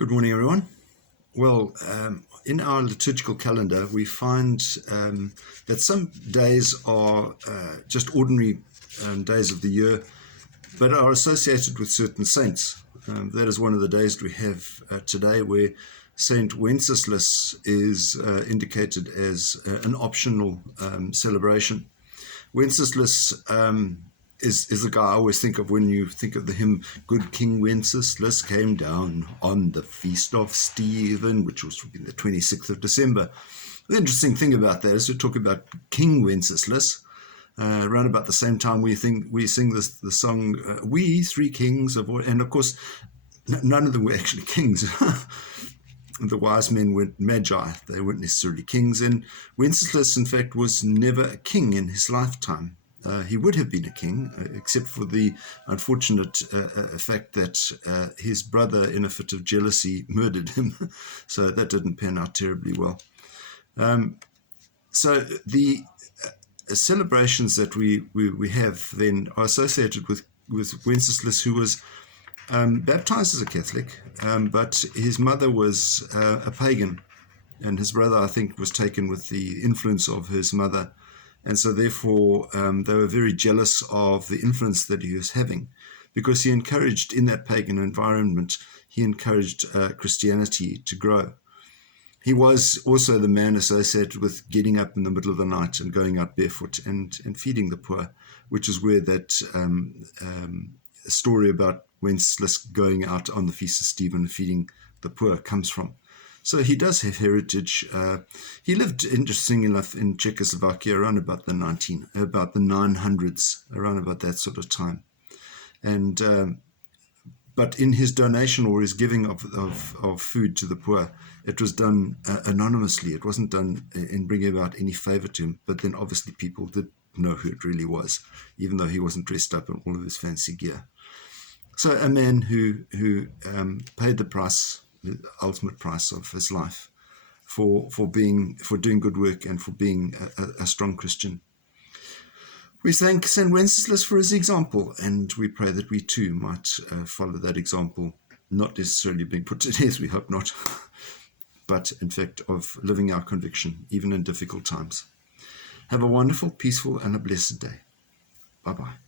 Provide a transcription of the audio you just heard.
Good morning, everyone. Well, in our liturgical calendar, we find that some days are just ordinary days of the year, but are associated with certain saints. That is one of the days that we have today, where Saint Wenceslaus is indicated as an optional celebration. Wenceslas is the guy I always think of when you think of the hymn, Good King Wenceslas came down on the feast of Stephen, which was the 26th of December. The interesting thing about that is we talk about King Wenceslas, around about the same time we sing the song, We Three Kings of All, and of course, none of them were actually kings. The wise men were magi, they weren't necessarily kings, and Wenceslaus, in fact, was never a king in his lifetime. He would have been a king, except for the unfortunate fact that his brother, in a fit of jealousy, murdered him. So that didn't pan out terribly well. So the celebrations that we have then are associated with Wenceslaus, who was baptized as a Catholic, but his mother was a pagan, and his brother, I think, was taken with the influence of his mother. And so therefore, they were very jealous of the influence that he was having, because he encouraged, in that pagan environment, he encouraged Christianity to grow. He was also the man associated with getting up in the middle of the night and going out barefoot and feeding the poor, which is where that story about Wenceslaus going out on the Feast of Stephen and feeding the poor comes from. So he does have heritage. He lived, interesting enough, in Czechoslovakia around about the 900s, around about that sort of time. And but in his donation or his giving of food to the poor, it was done anonymously. It wasn't done in bringing about any favor to him. But then obviously people did know who it really was, even though he wasn't dressed up in all of his fancy gear. So a man who paid the price, the ultimate price of his life, for doing good work and for being a strong Christian. We thank St. Wenceslaus for his example, and we pray that we too might follow that example, not necessarily being put to death, we hope not, but in fact of living our conviction, even in difficult times. Have a wonderful, peaceful, and a blessed day. Bye-bye.